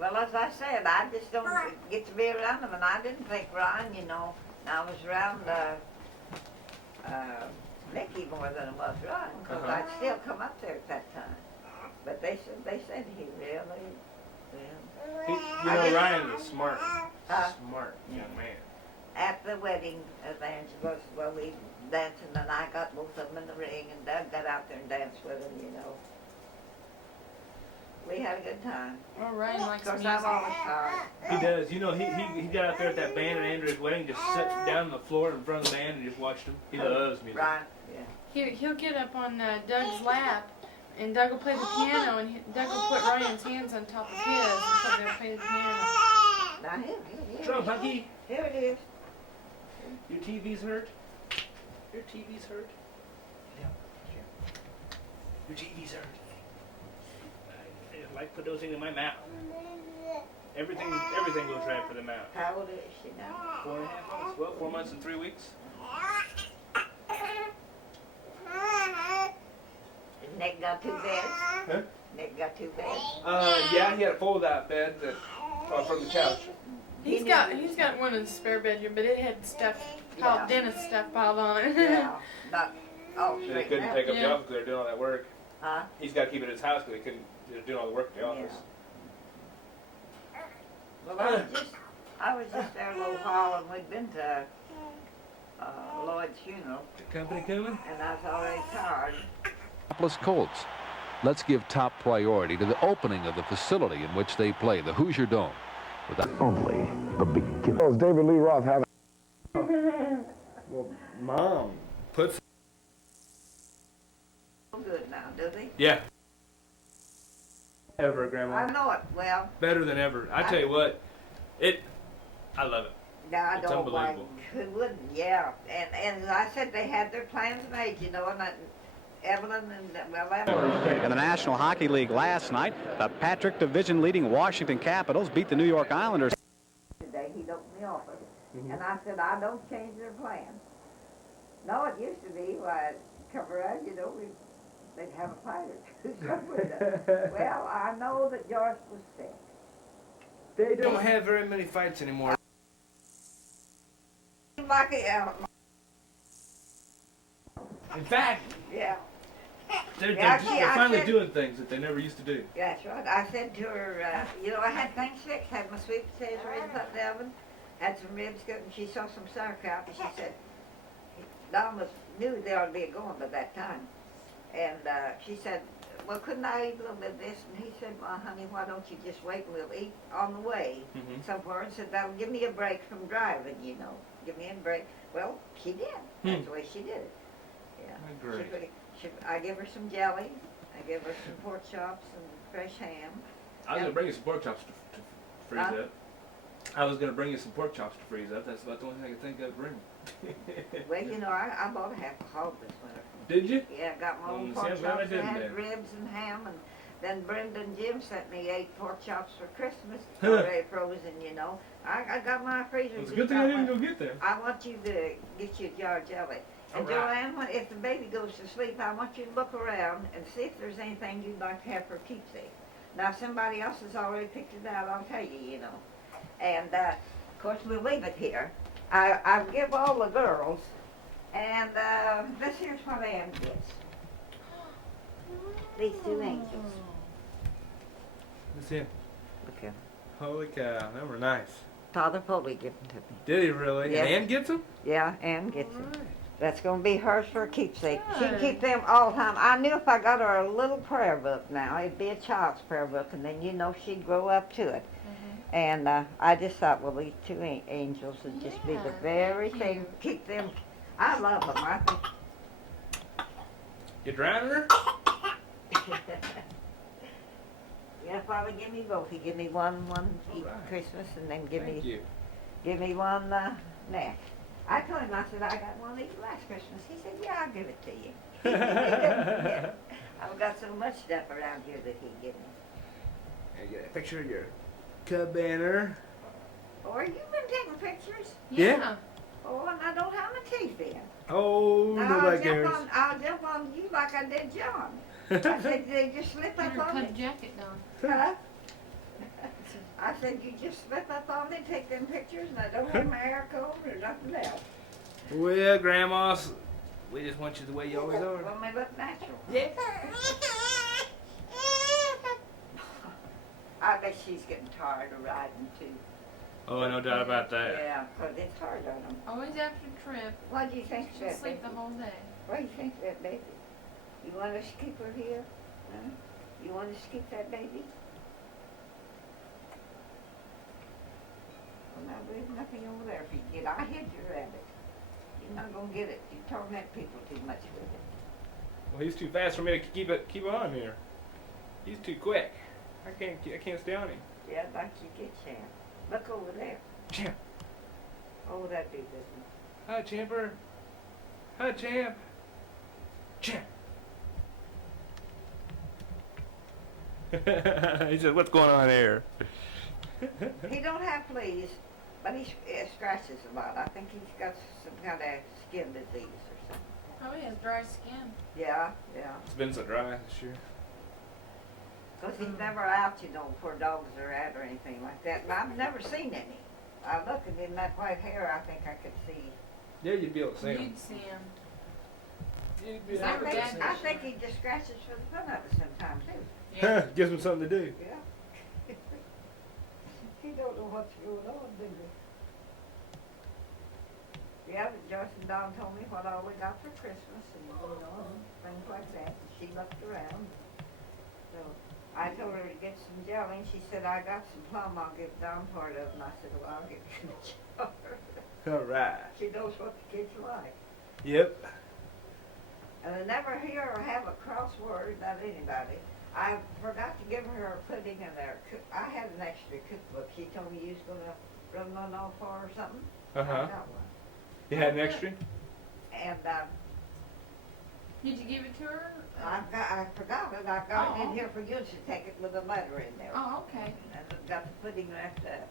Well, as I said, I just don't get to be around them, and I didn't think Ryan, I was around Mickey more than I was Ryan, because I'd still come up there at that time. But they said he really, Ryan is a smart young man. At the wedding, Angela, well, we dancing, and I got both of them in the ring, and Doug got out there and danced with them, We had a good time. Well, Ryan likes Of course, music. I'm always tired. He does. He got out there at that band at Andrew's wedding, just sat down on the floor in front of the band and just watched him. He loves music. Right, yeah. He'll get up on Doug's lap, and Doug will play the piano, and Doug will put Ryan's hands on top of his, and so they'll play the piano. Now, What's wrong, Punky? here it is. Your TV's hurt? Your TV's hurt? Yeah. Your TV's hurt. I like put those things in my mouth. Everything goes right for the mouth. How old is she now? 4.5 months. Well, 4 months and 3 weeks. Nick got 2 beds? Huh? Nick got 2 beds? Yeah, he had a fold-out bed from the couch. He's got one in the spare bedroom, but it had stuff, dentist stuff piled on it. Yeah. Not, So they couldn't take up the Yeah. office because they're doing all that work. Huh? He's got to keep it at his house because they're doing all the work in the office. Well, I was just there a little while, and we'd been to Lloyd's funeral, The company coming? and I was already tired. Indianapolis Colts. Let's give top priority to the opening of the facility in which they play, the Hoosier Dome. Only the beginning. Does David Lee Roth have Well, Mom puts. Good now, do they? Yeah. Ever, Grandma. I know it. Well, Better than ever. I tell you what, I love it. yeah, I It's don't like. unbelievable. Who wouldn't? Yeah, and as I said, they had their plans made, and Evelyn and Evelyn. In the National Hockey League last night, the Patrick Division-leading Washington Capitals beat the New York Islanders. Today he opened the office, and I said, I don't change their plans. No, it used to be, why, come around, they'd have a fight or two somewhere. Well, I know that Joyce was sick. They don't have very many fights anymore. Like a, In fact, yeah. they're Yeah, finally said- doing things that they never used to do. That's right. I said to her, I had things fixed, had my sweet potatoes ready to put in the oven, had some ribs cooked, and she saw some sauerkraut, and she said, Don knew they ought to be going by that time. And she said, well, couldn't I eat a little bit of this? And he said, well, honey, why don't you just wait and we'll eat on the way somewhere. And said, that'll give me a break from driving, Give me a break. Well, she did. That's the way she did it. Yeah. Great. I give her some jelly. I give her some pork chops and fresh ham. I was going to bring you some pork chops to freeze up. I was going to bring you some pork chops to freeze up. That's about the only thing I could think of to bring. Well, I bought a half a hog this winter. Did you? Yeah, I got my own See, pork I'm glad I chops. I didn't had then. ribs and ham, and then Brenda and Jim sent me 8 pork chops for Christmas. Already frozen, I got my freezer. It's a good thing I didn't go get them. I want you to get you a jar of jelly. And All right. Joanne, if the baby goes to sleep, I want you to look around and see if there's anything you'd like to have for keepsake. Now, if somebody else has already picked it out, I'll tell you, And, of course, we'll leave it here. I'll give all the girls, and this here's what Ann gets. These 2 angels. Let's see. Look here. Holy cow, they were nice. Father Foley gave them to me. Did he really? Yes. And Ann gets them? Yeah, Ann gets All them. right. That's going to be hers for a keepsake. She can Good. keep them all the time. I knew if I got her a little prayer book now, it'd be a child's prayer book, and then she'd grow up to it. And I just thought, well, these 2 angels would just be the very thing. Keep them. I love them. I think. You drowning her? Yeah, Father, give me both. He give me one each right. Christmas, and then give Thank me you. one next. I told him, I said, I got one each last Christmas. He said, yeah, I'll give it to you. Yeah. I've got so much stuff around here that he give me. And get a picture of your cub banner. Or you've been taking pictures? Yeah. Oh, and I don't have my teeth in. Oh, Now, nobody cares. I'll jump on you like I did John. I said, they just slip up Better on put a me. jacket down. Huh? I said, you just slip up on me, take them pictures, and I don't have my hair combed or nothing else. Well, Grandma, we just want you the way you always are. Want me to look natural? Yeah. I bet she's getting tired of riding too. Oh, no doubt about that. Yeah, 'cause it's hard on them. Always after a trip. What do you think of She'll that sleep baby? the whole day. What do you think of that baby? You want us to keep her here? Huh? You want us to keep that baby? Well, now there's nothing over there for you to get. I hid your rabbit. You're not gonna get it. You torment people too much with it. Well, he's too fast for me to keep on here. He's too quick. I can't stay on him. Yeah, I'd like you to get Champ. Look over there. Champ. Oh, that big business. Hi, Champer. Hi, Champ. Champ. He said, what's going on here? He don't have fleas, but he scratches a lot. I think he's got some kind of skin disease or something. Oh, he has dry skin. Yeah, yeah. It's been so dry this year. 'Cause he's never out, you know, where dogs are at or anything like that. And I've never seen any. I look at him, that white hair, I think I could see. Yeah, you'd be able to see him. You'd see him. You'd be Is able that to what see Dad I him. think he just scratches for the fun of it sometimes too. Yeah. Gives him something to do. Yeah. He don't know what's going on, do they? Yeah, but Joyce and Don told me what all we got for Christmas and, you know, and things like that. And she looked around. So I told her to get some jelly, and she said, I got some plum, I'll give Don part of it. And I said, well, I'll give you the jar. All right. She knows what the kids like. Yep. And I never hear her have a crossword, not anybody. I forgot to give her a pudding in there. I had an extra cookbook. She told me you was gonna run one off for or something. I Uh-huh. got one. You had an extra? And Did you give it to her? I forgot it. I've got it in Oh. here for you to take it with a letter in there. Oh, okay. And I've got the pudding wrapped up.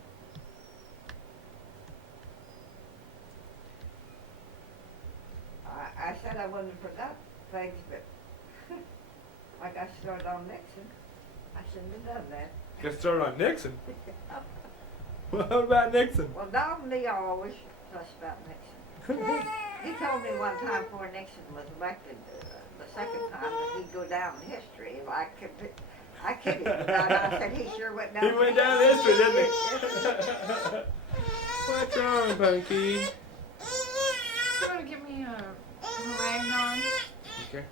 I said I wouldn't have forgot things, but like I started on Nixon, I shouldn't have done that. Got started on Nixon. What about Nixon? Well, Don and me always fuss about Nixon. He told me one time before Nixon was elected, the second time, that he'd go down in history. I kid him about it. I said he sure went down. He went down in history, didn't he? What's wrong, Punky? You want to give me a ragdoll? Okay.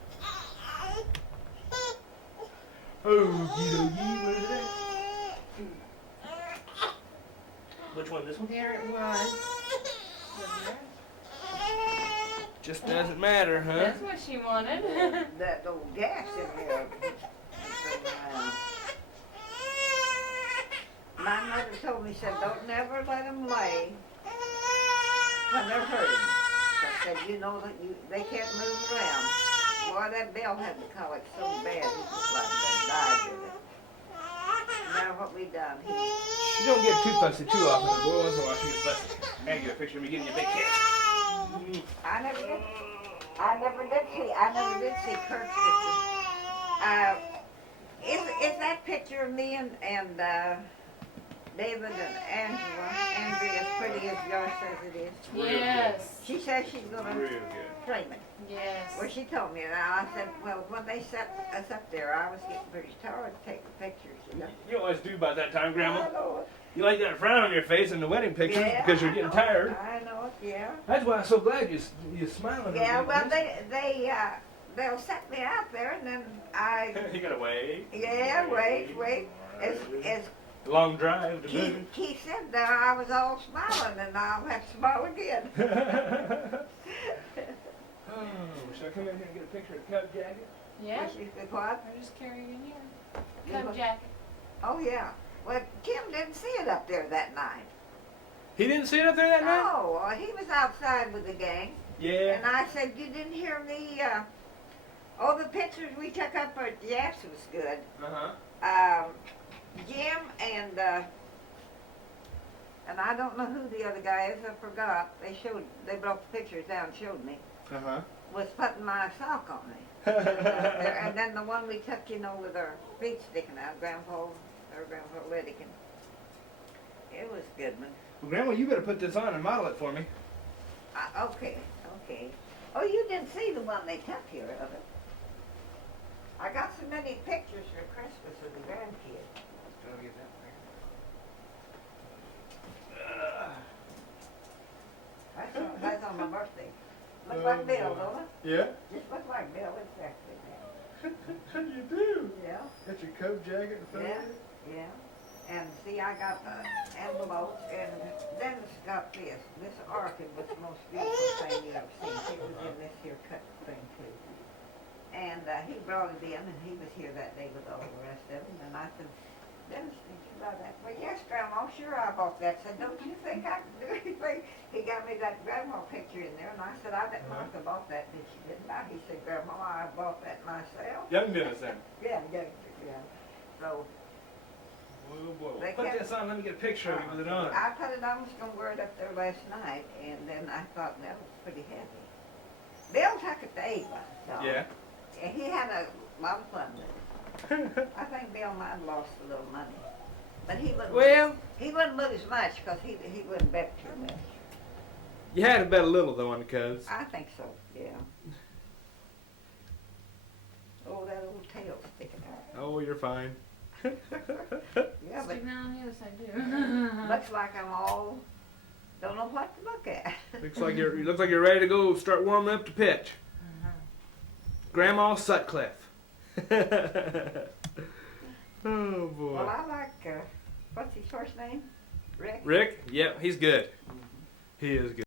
Okie dokie, what is that? Which one, this one? There it was. Just doesn't matter, huh? That's what she wanted. That old gas in there. My mother told me, said, don't never let them lay when they're hurting. I said, you know that they can't move around. Boy, that Bill had the colic so bad, he just like died with it. Now what we done, She don't get too fussy too often, but boy, once in a while she gets fussy. I get a picture of me getting you a big kiss. I never did see Kurt's picture. Is that picture of me and David and Andrea as pretty as yours says it is? Yes. She says she's gonna Real good. frame it. Yes. Well, she told me, and I said, well, when they set us up there, I was getting pretty tired to take the pictures, you know. You always do about that time, Grandma. I know it. You like that frown on your face in the wedding pictures Yeah, because you're getting tired. I know it, yeah. That's why I'm so glad you're smiling. Yeah, well, they'll set me out there, and then You gotta wait. yeah, wait. As Long drive to Boone. Keith said that I was all smiling, and I'll have to smile again. Oh, should I come in here and get a picture of the Cub jacket? Yeah. Which is the what? I just carry it in here. Yeah. Cub jacket. Oh, yeah. Well, Kim didn't see it up there that night. He didn't see it up there that night? No, he was outside with the gang. Yeah. And I said, you didn't hear me, the pictures we took up at Yaps was good. Uh-huh. Jim and I don't know who the other guy is, I forgot. They brought the pictures down and showed me, Uh-huh. was putting my sock on me. And then the one we took, you know, with our feet sticking out, Grandpa Ledican. Goodman. Well, Grandma, you better put this on and model it for me. Okay. Oh, you didn't see the one they took here of it. I got so many pictures for Christmas of the grandkids. Gotta get that That's on my birthday. Look like Bill, don't it? Yeah? Just look like Bill, exactly. You do. Yeah. Got your coat jacket and Yeah. And see, I got envelopes, and Dennis got this. This orchid was the most beautiful thing you ever seen. It was in this here cut thing too. And he brought it in, and he was here that day with all the rest of them. And I said, Dennis, did you buy that? Well, yes, Grandma, sure I bought that. Said, don't you think I can do anything? He got me that Grandma picture in there, and I said, I didn't Martha bought that. Did she didn't buy? He said, Grandma, I bought that myself. Young Dennis then. Yeah. So. Oh boy. They Put kept- this on, let me get a picture of you with it on. I put it on, was going to wear it up there last night, and then I thought that was pretty heavy. Bill took it to Ava. So, Yeah. and he had a lot of fun with it. I think Bill might have lost a little money. But he wouldn't, he wouldn't lose much because he wouldn't bet too much. You had to bet a little though on the Cubs. I think so, yeah. Oh, that old tail sticking out. Oh, you're fine. Yeah, but Sticking out on the other side too. looks like I'm all, don't know what to look at. Looks like you're ready to go start warming up to pitch. Grandma Sutcliffe. Oh boy. Well, I like, what's his first name? Rick? Rick? Yep, he's good. He is good.